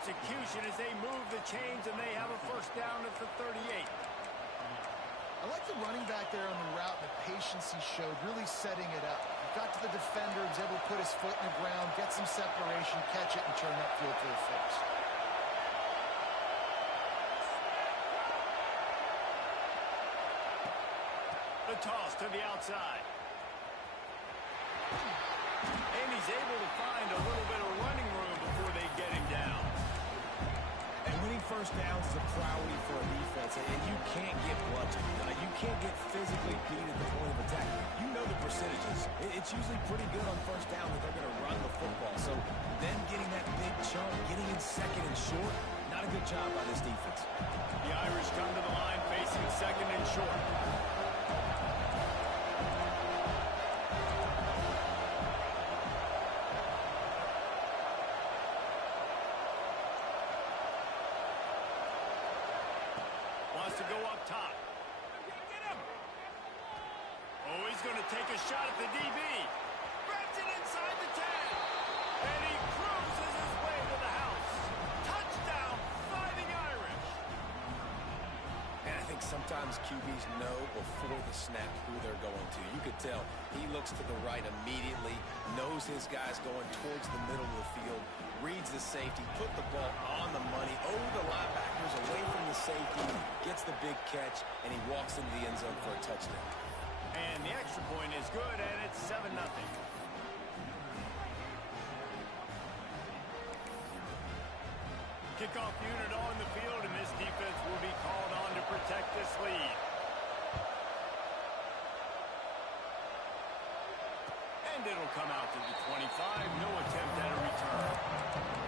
execution as they move the chains, and they have a first down at the 38. I like the running back there on the route and the patience he showed, really setting it up. He got to the defender, was able to put his foot in the ground, get some separation, catch it, and turn upfield for a first. The toss to the outside. And he's able to find a little bit of running room before they get him down. And winning first downs is a priority for a defense, and you can't get bludgeoned. You can't get physically beat at the point of attack. You know the percentages. It's usually pretty good on first down that they're going to run the football. So them getting that big chunk, getting in second and short, not a good job by this defense. The Irish come to the line facing second and short. Wants to go up top. Oh, he's going to take a shot at the DB. Grabs it inside the 10. And he cruises his way to the house. Touchdown, Fighting Irish. And I think sometimes QBs know before the snap who they're going to. You could tell he looks to the right immediately, knows his guy's going towards the middle of the field, reads the safety, put the ball on the money, over the linebackers, away from the safety, gets the big catch, and he walks into the end zone for a touchdown. And the extra point is good, and it's 7-0. Kickoff unit on the field, and this defense will be called on to protect this lead. And it'll come out to the 25. No attempt at a return.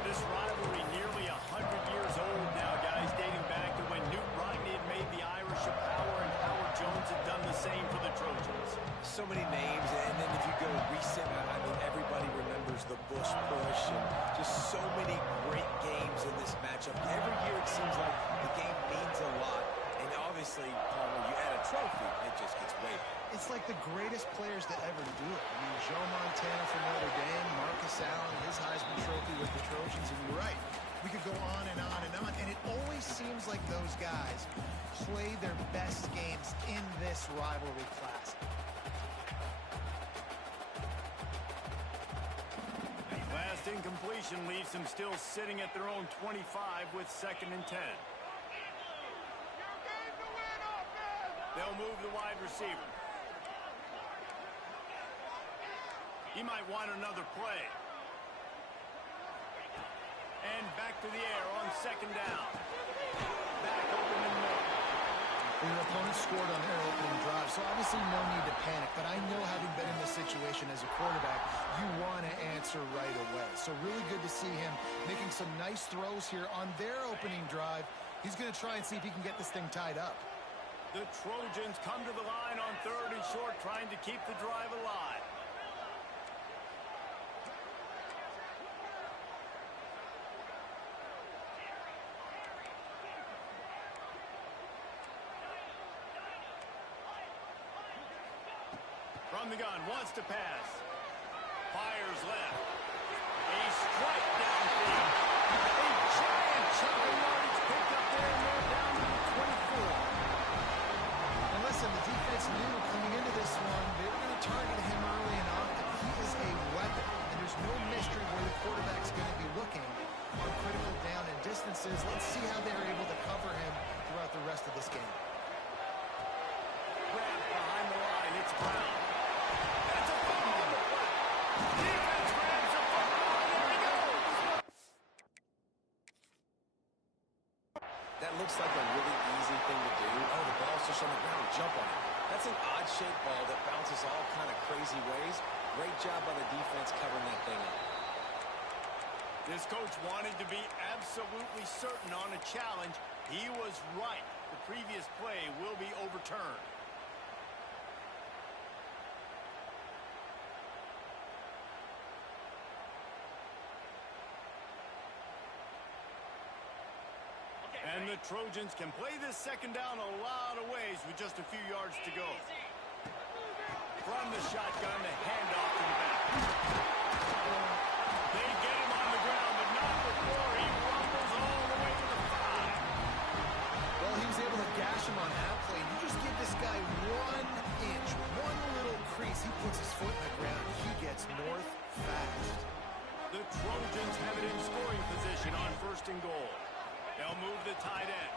This rivalry nearly 100 years old now, guys, dating back to when Newt Rodney had made the Irish a power and Howard Jones had done the same for the Trojans. So many names, and then if you go recent, I mean, everybody remembers the Bush push and just so many great games in this matchup. Every year it seems like the game means a lot, and obviously, Paul, when you add a trophy, it just gets weighted. It's like the greatest players to ever do it. I mean, Joe Montana from Notre Dame, Marcus Allen, his Heisman Trophy with the Trojans, and you're right. We could go on and on and on, and it always seems like those guys play their best games in this rivalry classic. Last incompletion leaves them still sitting at their own 25 with 2nd and 10. They'll move the wide receiver. He might want another play. And back to the air on 2nd down. Back open in the middle. Your opponent scored on their opening drive, so obviously no need to panic. But I know, having been in this situation as a quarterback, you want to answer right away. So really good to see him making some nice throws here on their opening drive. He's going to try and see if he can get this thing tied up. The Trojans come to the line on 3rd and short, trying to keep the drive alive. From the gun, wants to pass. Fires left. A strike downfield. A giant chunk of yardage picked up there, and they're down to the 24. And listen, the defense knew coming into this one, they were going to target him early and often. He is a weapon, and there's no mystery where the quarterback's going to be looking on critical down and distances. Let's see how they're able to cover him throughout the rest of this game. Grab behind the line, it's Brown. That's a fumble on the flat. Defense grabs the football, and there he goes. That looks like a really easy thing to do. Oh, the ball's just on the ground. Jump on it. That's an odd-shaped ball that bounces all kind of crazy ways. Great job by the defense covering that thing up. This coach wanted to be absolutely certain on a challenge. He was right. The previous play will be overturned. And the Trojans can play this 2nd down a lot of ways with just a few yards to go. From the shotgun, the handoff to the back. They get him on the ground, but not before he rumbles the tight end.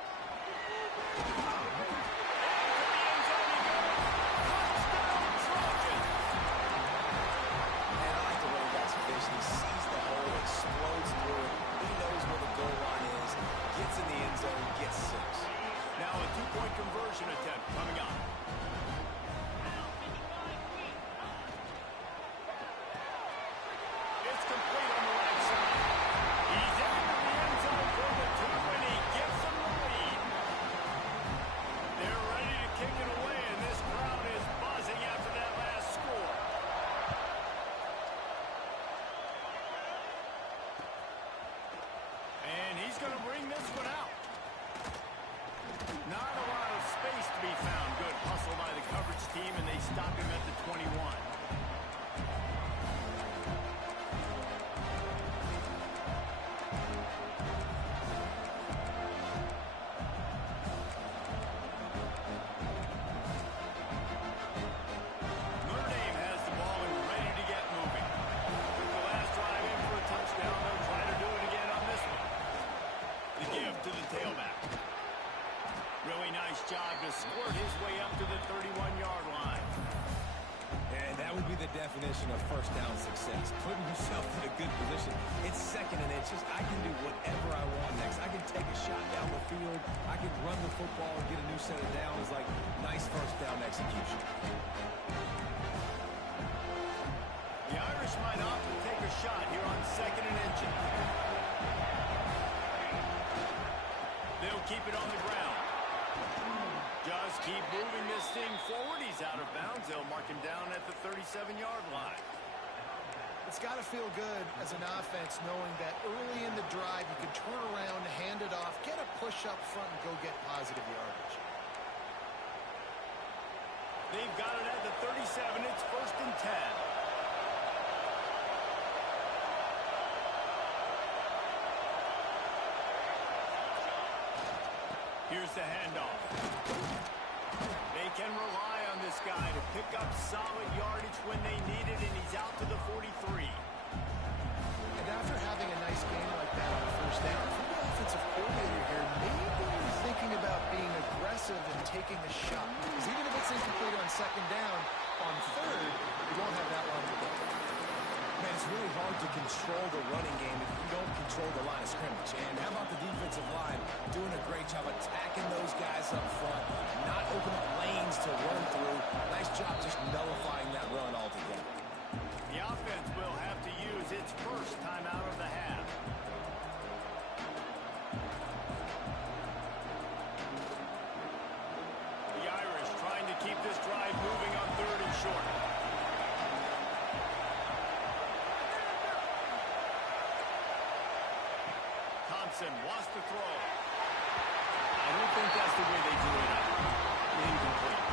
And I like the way he got some vision. He sees the hole, explodes through it. He knows where the goal line is, gets in the end zone, gets 6. Now a two-point conversion attempt coming up. It's complete on the right side. He's into the end zone for the 2, and he gives them the lead. They're ready to kick it away, and this crowd is buzzing after that last score. And he's going to bring this one out. Not a lot of space to be found. Good hustle by the coverage team, and they stop him at the 21. Notre Dame has the ball and ready to get moving. Took the last drive in for a touchdown. They'll try to do it again on this one. The give to the tailback. Really nice job to squirt his way up to the 31-yard line. And that would be the definition of first down success. Putting yourself in a good position. It's 2nd and inches. I can do whatever I want next. I can take a shot down the field. I can run the football and get a new set of downs. Like, nice first down execution. The Irish might opt to take a shot here on 2nd and inches. They'll keep it on the ground. Just keep moving this thing forward. He's out of bounds. They'll mark him down at the 37-yard line. It's got to feel good as an offense knowing that early in the drive you can turn around, hand it off, get a push up front, and go get positive yardage. They've got it at the 37. It's 1st and 10. Here's the handoff. They can rely on this guy to pick up solid yardage when they need it, and he's out to the 43. And after having a nice game like that on first down, from the offensive coordinator here, maybe you're thinking about being aggressive and taking a shot. Because even if it's incomplete on 2nd down, on 3rd, you won't have that long to go. Man, it's really hard to control the running game if you don't control the line of scrimmage. And how about the defensive line doing a great job attacking those guys up front, not opening up lanes to run through. Nice job just nullifying that run altogether. The offense will have to use its first timeout of the half. The Irish trying to keep this drive moving on 3rd and short. Thompson wants to throw. I don't think that's the way they do it. Incomplete.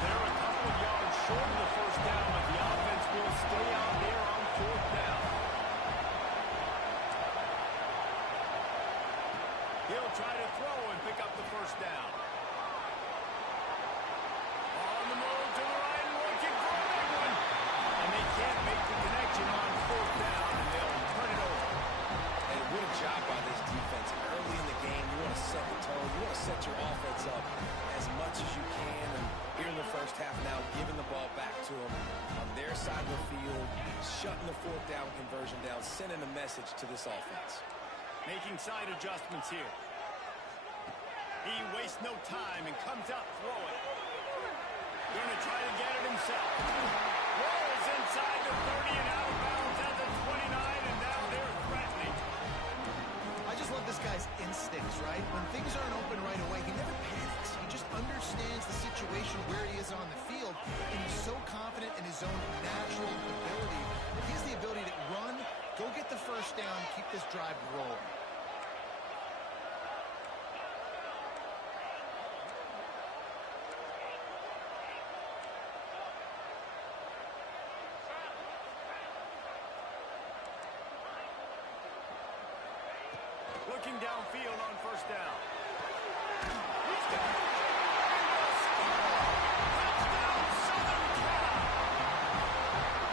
They're a couple of yards short of the first down, but the offense will stay out there on 4th down. He'll try to throw and pick up the first down. On the move to the right, looking for a big one. And they can't make the connection on 4th down, and they'll turn it over. And what a job by this defense. Early in the game, you want to set the tone. You want to set your offense up as much as you can. And here in the first half now, giving the ball back to them on their side of the field, shutting the 4th down conversion down, sending a message to this offense. Making side adjustments here. He wastes no time and comes out throwing. Going to try to get it himself. Rolls inside the 30 and out of bounds at the 29, and now they're threatening. I just love this guy's instincts, right? When things aren't open right away, he never panics. He just understands the situation where he is on the field, and he's so confident in his own natural ability that he has the ability to run, go get the first down, keep this drive rolling. Looking downfield on first down. He's got it. Touchdown, Southern Cal.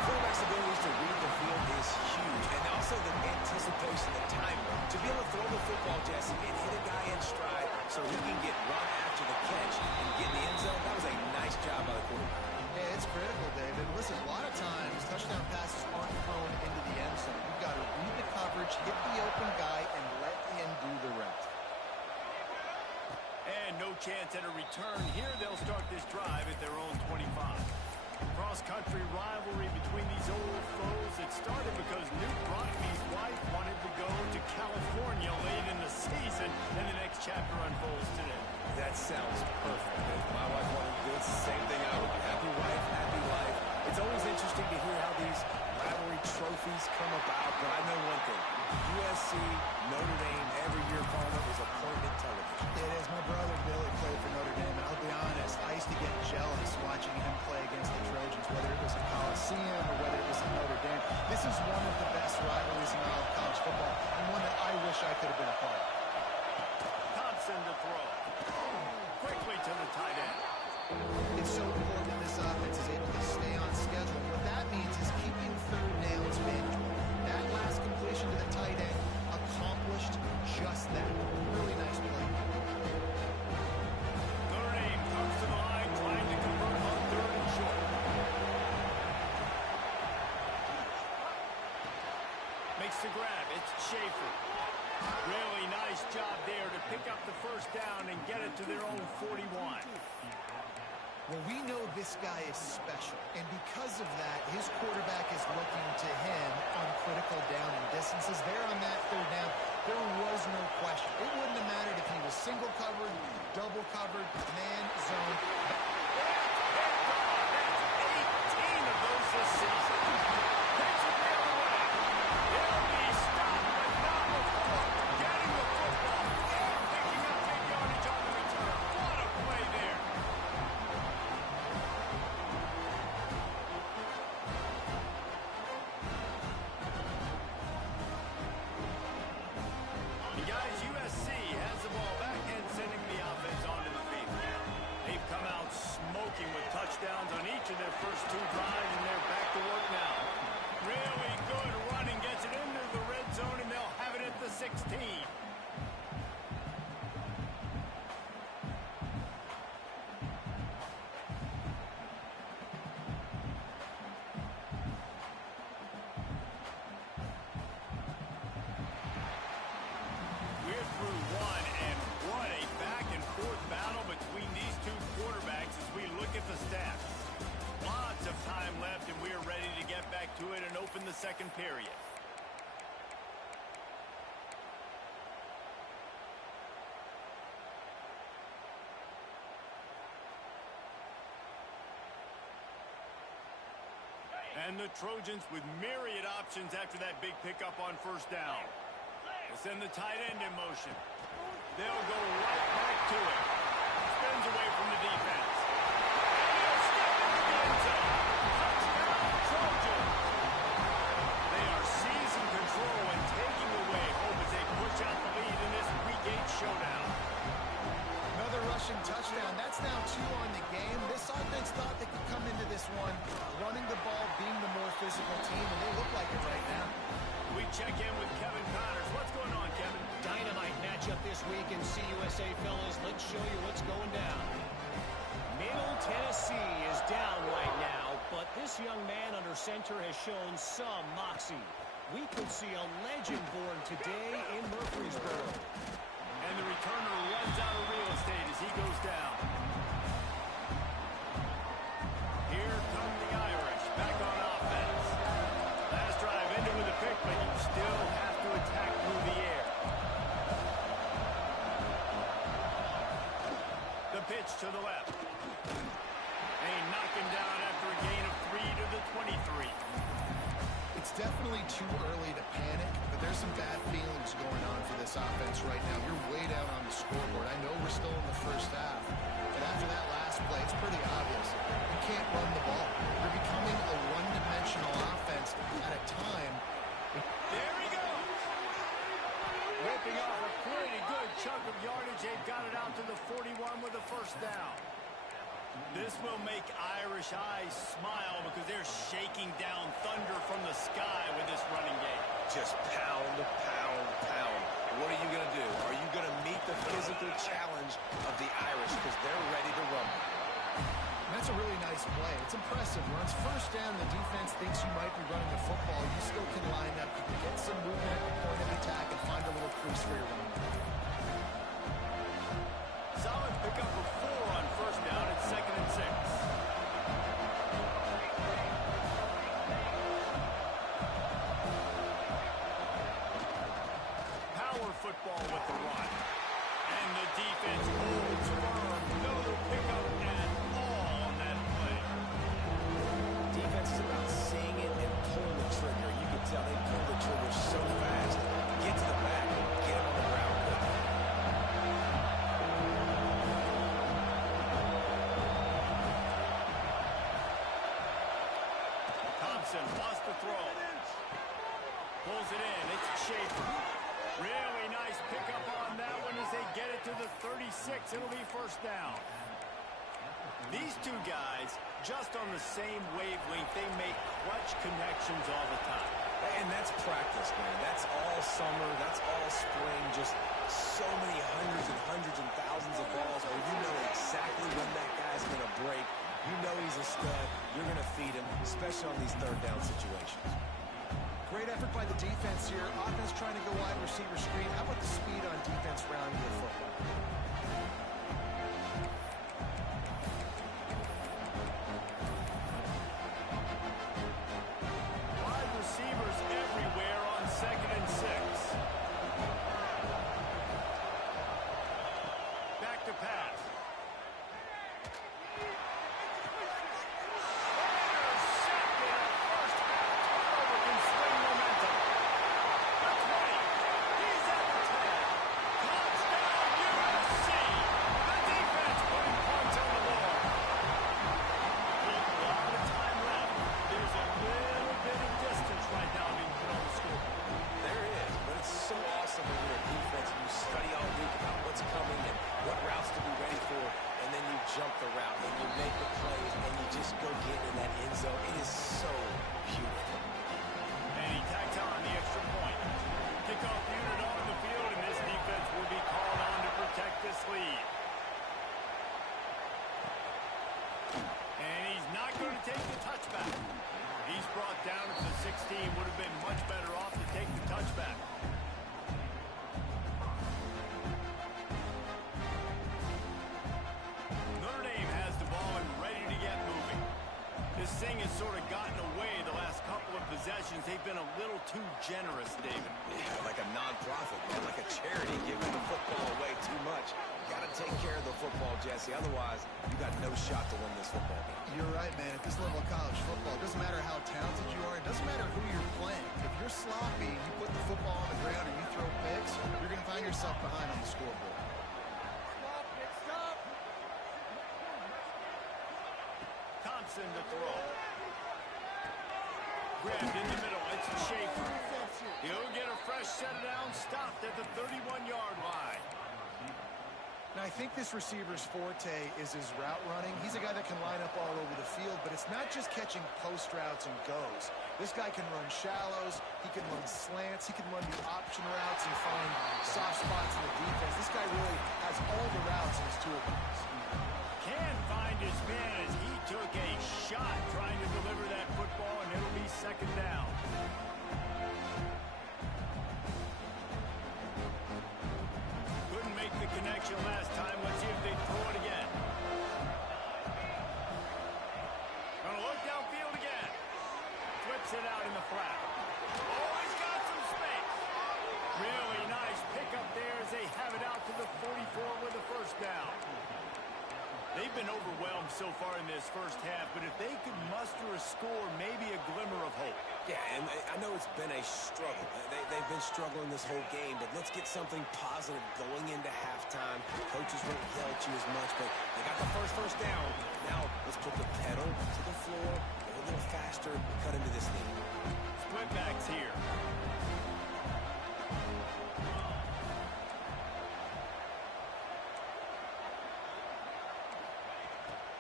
Quarterback's abilities to read the field is huge. And also the anticipation, the time to be able to throw the football, Jesse, and hit a guy in so he can get run after the catch and get in the end zone. That was a nice job by the quarterback. Yeah, it's critical, David. Listen, a lot of times touchdown passes aren't thrown into the end zone. You've got to read the coverage, hit the open guy, and let him do the rest. And no chance at a return here. They'll start this drive at their own 25. Cross-country rivalry between these old foes. It started because Newt Rockne's wife wanted to go to California late in the season, and the next chapter unfolds today. That sounds perfect. If my wife wanted to do it, same thing I would do. Happy wife, happy life. It's always interesting to hear how these rivalry trophies come about, but I know one thing. USC, Notre Dame, every year calling was appointment television. It is. My brother Billy played for Notre Dame, and I'll be honest, I used to get jealous watching him play against the Trojans, whether it was at Coliseum or whether it was at Notre Dame. This is one of the best rivalries in all of college football, and one that I wish I could have been a part of. Thompson to throw. Quickly to the tight end. It's so important that this offense is able to stay on schedule. What that means is keeping third downs manageable. That last completion to the tight end accomplished just that. Really nice play. Notre Dame comes to the line, trying to convert on third and short. Makes the grab. It's Schaefer. Really nice job there to pick up the first down and get it to their own 41. Well, we know this guy is special, and because of that, his quarterback is looking to him on critical down and distances. There on that third down, there was no question. It wouldn't have mattered if he was single covered, double covered, man, zone. That's 18 of those this season. Takes it the other way. He'll be stopped, but not before getting the football and picking up big yardage on the return. What a play there. Guys, USC has the ball back and sending the offense onto the field. They've come out smoking with touchdowns on each of their first two drives, and they're back to work now. Really good running, gets it into the red zone, and they'll have it at the 16. We're through one, and what a back-and-forth battle between these two quarterbacks as we look at the stats. Lots of time left, and we're ready to get back to it and open the second period. And the Trojans with myriad options after that big pickup on first down. We'll send the tight end in motion. They'll go right back to it. Spins away from the defense. And he'll step into the end zone. Touchdown, Trojans. They are seizing control and taking away hope as they push out the lead in this Week 8 showdown. Another rushing touchdown. That's now 2 on the game. This offense thought they could come into this one running the ball, being the more physical team, and they look like it right now. We check in with Kevin Connors. What's going on, Kevin? Dynamite matchup this week in CUSA, fellas. Let's show you what's going down. Middle Tennessee is down right now, but this young man under center has shown some moxie. We could see a legend born today in Murfreesboro. And the returner runs out of real estate as he goes down. Here come the Irish back on offense. Last drive ended with a pick, but you still have to attack through the air. The pitch to the left. They knock him down after a gain of 3 to the 23. It's definitely too early to panic, but there's some bad feelings going on for this offense right now. You're way down on the scoreboard. I know we're still in the first half, but after that last play, it's pretty obvious. You can't run the ball. You're becoming a one-dimensional offense at a time. There he goes. Ripping off a pretty good chunk of yardage. They've got it out to the 41 with a first down. This will make Irish eyes smile because they're shaking down thunder from the sky with this running game. Just pound, pound, pound. What are you going to do? Are you going to meet the physical challenge explosive runs. First down, the defense thinks you might be running the football. You still can line up, you can get some movement at the point of attack, and find a little crease for your running back. Solid pickup of 4 on first down at 2nd and 6. Power football with the run. And the defense holds firm. No pickup at all on that play. Defense is about seeing it and pulling the trigger. You can tell they pull the trigger so fast. Get to the back and get him on the ground quickly. Thompson wants to throw. Pulls it in. It's Schaefer. Really nice pickup on that one as they get it to the 36. It'll be first down. These two guys, just on the same wavelength, they make clutch connections all the time. And that's practice, man. That's all summer. That's all spring. Just so many hundreds and thousands of balls where you know exactly when that guy's going to break. You know he's a stud. You're going to feed him, especially on these third down situations. Great effort by the defense here. Offense trying to go wide receiver screen. How about the speed on defense rounding the football? Wide receivers everywhere on 2nd and 6. Back to pass. Jump the route, and you make the plays, and you just go get in that end zone. It is so beautiful. And he tacks on the extra point. Kickoff unit on the field, and this defense will be called on to protect this lead. And he's not going to take the touchback. He's brought down at the 16. Would have been much better off to take the touchback. This thing has sort of gotten away the last couple of possessions. They've been a little too generous, David. Yeah, like a non-profit, man, like a charity giving the football away too much. Got to take care of the football, Jesse. Otherwise, you got no shot to win this football game. You're right, man. At this level of college football, it doesn't matter how talented you are. It doesn't matter who you're playing. If you're sloppy, you put the football on the ground and you throw picks, you're going to find yourself behind on the scoreboard. Thompson to throw. Grabbed in the middle. It's Schaefer. He'll get a fresh set down, stopped at the 31-yard line. Now, I think this receiver's forte is his route running. He's a guy that can line up all over the field, but it's not just catching post routes and goes. This guy can run shallows, he can run slants, he can run the option routes and find soft spots in the defense. This guy really has all the routes in his toolbox. Can find his man as he took a shot trying to deliver that football, and it'll be second down. Couldn't make the connection last time. Let's see if they throw it again. Gonna look downfield again. Flips it out in the flat. Oh, he's got some space. Really nice pickup there as they have it out to the 44 with the first down. They've been overwhelmed so far in this first half, but if they could muster a score, maybe a glimmer of hope. Yeah, and I know it's been a struggle. They've been struggling this whole game, but let's get something positive going into halftime. Coaches won't yell at you as much, but they got the first down. Now let's put the pedal to the floor, go a little faster, cut into this thing. Split backs here.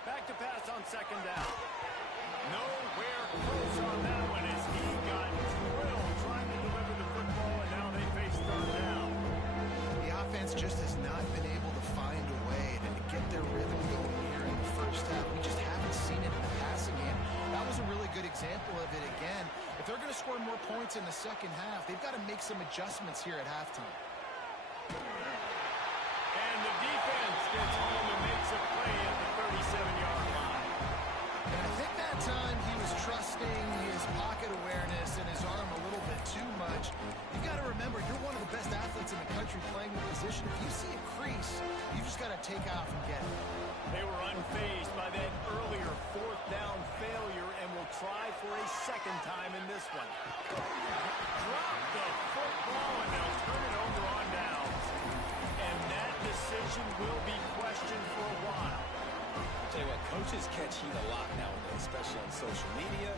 Back to pass on second down. Nowhere close on that one as he got drilled trying to deliver the football, and now they face third down. The offense just has not been able to find a way to get their rhythm going here in the first half. We just haven't seen it in the passing game. example of it again. If they're going to score more points in the second half, they've got to make some adjustments here at halftime. And the defense gets home and makes a play at the 37-yard line. And I think that time he was trusting his pocket awareness and his arm a little bit too much. You've got to remember, you're one of the best athletes in the country playing the position. If you see a crease, you just got to take off and get it. They were unfazed by that earlier fourth down failure and will try for a second time in this one. Drop the football and they'll turn it over on downs. And that decision will be questioned for a while. I'll tell you what, coaches catch heat a lot nowadays, especially on social media.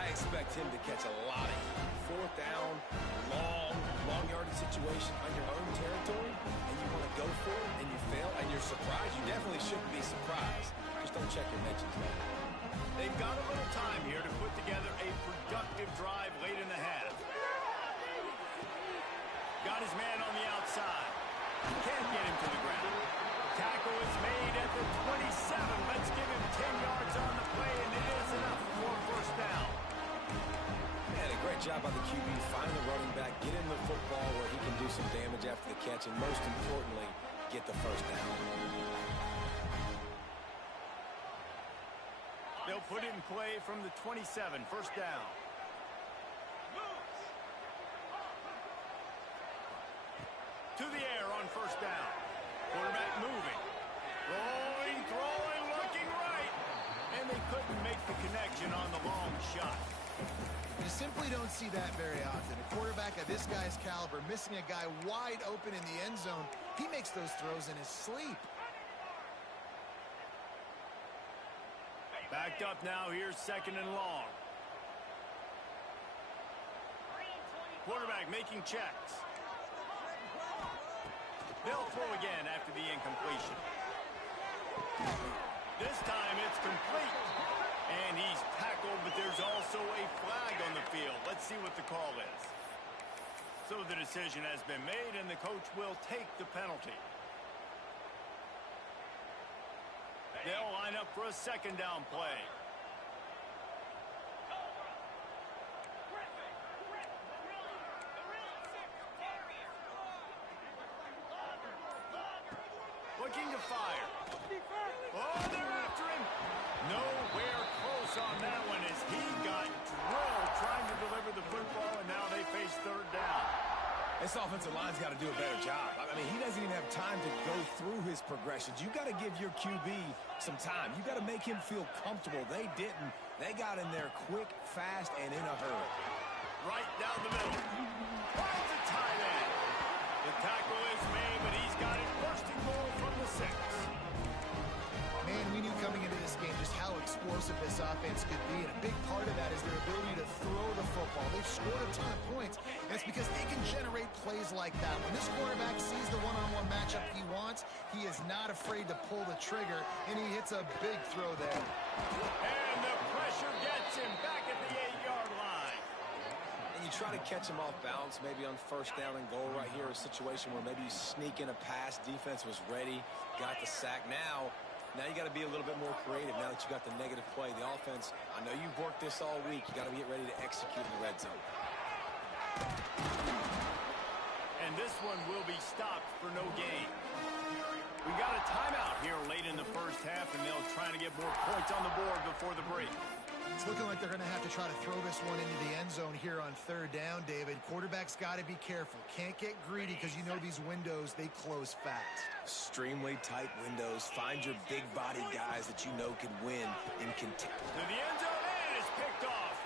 I expect him to catch a lot of heat. Fourth down, long yardage situation on your own territory, and you want to go for it, and you fail, and you're surprised. You definitely shouldn't be surprised. Just don't check your mentions there. They've got a little time here to put together a productive drive late in the half. Got his man on the outside. Can't get him to the ground. Tackle is made at the 27. Let's give him 10 yards on the play, and it is enough for a first down. Man, a great job by the QB, finding the running back, get him the football where he can do some damage after the catch, and most importantly, get the first down. They'll put it in play from the 27, first down. To the air on first down. Quarterback moving. Rolling, throwing, looking right. And they couldn't make the connection on the long shot. You simply don't see that very often. A quarterback of this guy's caliber missing a guy wide open in the end zone. He makes those throws in his sleep. Backed up now, here's second and long. Quarterback making checks. They'll throw again after the incompletion. This time it's complete. And he's tackled, but there's also a flag on the field. Let's see what the call is. So the decision has been made, and the coach will take the penalty. They'll line up for a second down play. Looking to fire. Oh, they're after him. Nowhere close on that one as he got drilled trying to deliver the football, and now they face third down. This offensive line's got to do a better job. I mean, he doesn't even have time to go through his progressions. You got to give your QB some time. You got to make him feel comfortable. They didn't. They got in there quick, fast, and in a hurry. Right down the middle. Finds a tight end. The tackle is made, but he's got it first and goal from the 6. Man, we knew coming into this game just how explosive this offense could be, and a big part of that is their ability to throw the football. They've scored a ton of points, and it's because they can generate plays like that. When this quarterback sees the one-on-one matchup he wants, he is not afraid to pull the trigger, and he hits a big throw there. And the pressure gets him back at the 8-yard line. And you try to catch him off balance, maybe on first down and goal right here, a situation where maybe you sneak in a pass, defense was ready, got the sack. Now you got to be a little bit more creative now that you got the negative play. The offense, I know you've worked this all week. You got to get ready to execute in the red zone. And this one will be stopped for no gain. We got a timeout here late in the first half, and they'll try to get more points on the board before the break. It's looking like they're going to have to try to throw this one into the end zone here on third down, David. Quarterback's got to be careful. Can't get greedy because you know these windows, they close fast. Extremely tight windows. Find your big body guys that you know can win and can take. To the end zone, and it's picked off.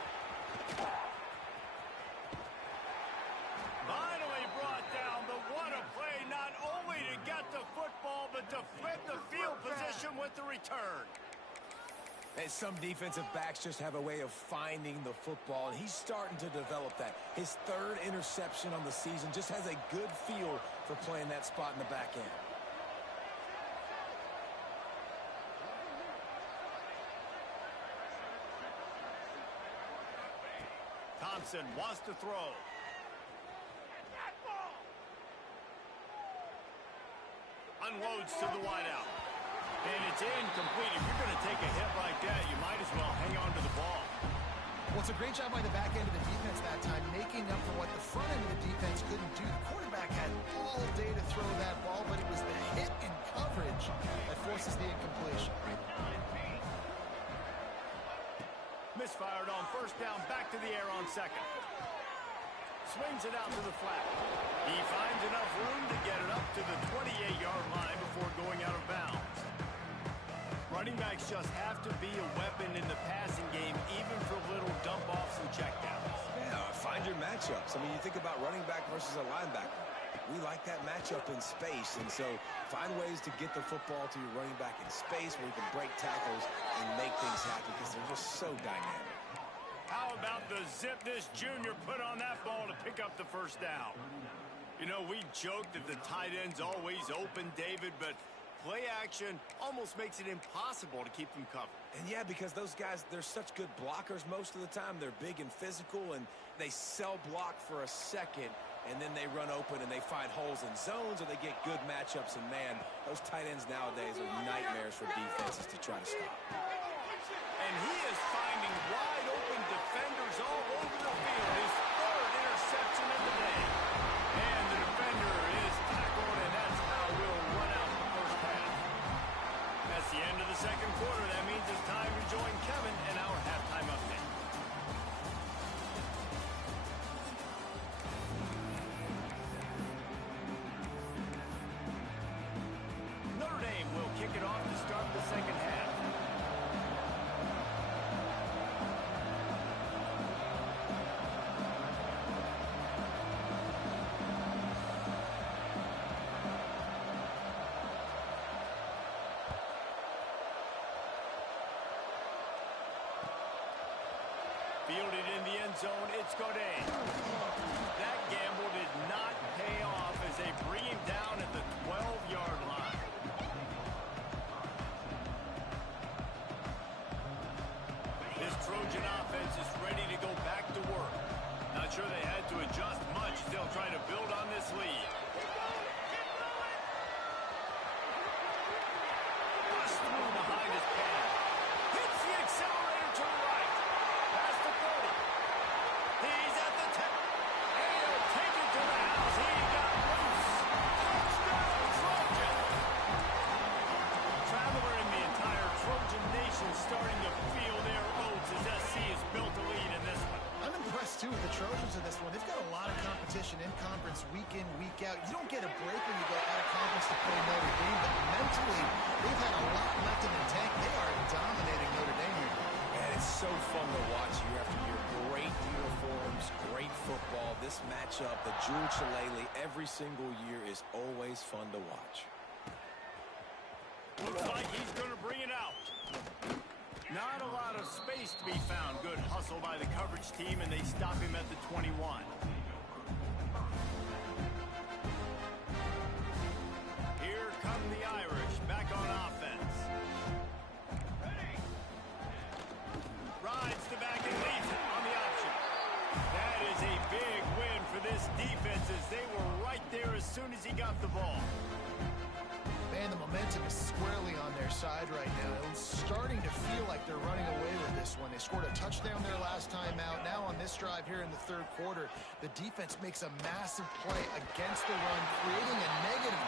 Finally brought down, but what a play, not only to get the football, but to flip the field position with the return. And some defensive backs just have a way of finding the football, and he's starting to develop that. His third interception on the season, just has a good feel for playing that spot in the back end. Thompson wants to throw. Unloads to the wideout. And it's incomplete. If you're going to take a hit like that, you might as well hang on to the ball. Well, it's a great job by the back end of the defense that time, making up for what the front end of the defense couldn't do. The quarterback had all day to throw that ball, but it was the hit in coverage that forces the incompletion. Misfired on first down, back to the air on second. Swings it out to the flat. He finds enough room to get it up to the 28-yard line before going out of bounds. Running backs just have to be a weapon in the passing game, even for little dump-offs and checkdowns. Yeah, find your matchups. I mean, you think about running back versus a linebacker. We like that matchup in space, and so find ways to get the football to your running back in space where you can break tackles and make things happen because they're just so dynamic. How about the zip this junior put on that ball to pick up the first down? You know, we joked that the tight end's always open, David, but play action almost makes it impossible to keep them covered. And yeah, because those guys, they're such good blockers most of the time. They're big and physical, and they cell block for a second, and then they run open and they find holes in zones, or they get good matchups. And man, those tight ends nowadays are nightmares for defenses to try to stop. And he is finding wide open defenders all over the field. His third interception of the day. And the defender is tackled, and that's how we'll run out the first half. That's the end of the second quarter. That means it's time to join Kevin in our halftime update. Notre Dame will kick it off to start the second half. Fielded in the end zone, it's Godin. That gamble did not pay off as they bring him down at the 12-yard line. This Trojan offense is ready to go back to work. Not sure they had to adjust much. Still trying to build on this lead. Bust through behind his pad. Hits the accelerator to the right. Past the 30. He's at the 10. And he'll take it to the house. He got loose. Touchdown, Trojan. Traveler and the entire Trojan nation starting to feel their oats as SC has built a lead in this one. I'm impressed, too, with the Trojans in this one. They've got a lot of competition in conference week in, week out. You don't get a break when you go out of conference to play Notre Dame, but mentally, they've had a lot left in the tank. They are dominating Notre Dame here. And it's so fun to watch year after year. Great uniforms, great football. This matchup, the Jewel Shillelagh, every single year is always fun to watch. Looks like he's going to bring it out. Not a lot of space to be found. Good hustle by the coverage team, and they stop him at the 21. Here come the Irish, back on offense. Rides the back and leads it on the option. That is a big win for this defense as they were right there as soon as he got the ball. Man, the momentum is squarely on their side right now. It's starting to feel like they're running away with this one. They scored a touchdown their last time out. Now on this drive here in the third quarter, the defense makes a massive play against the run, creating a negative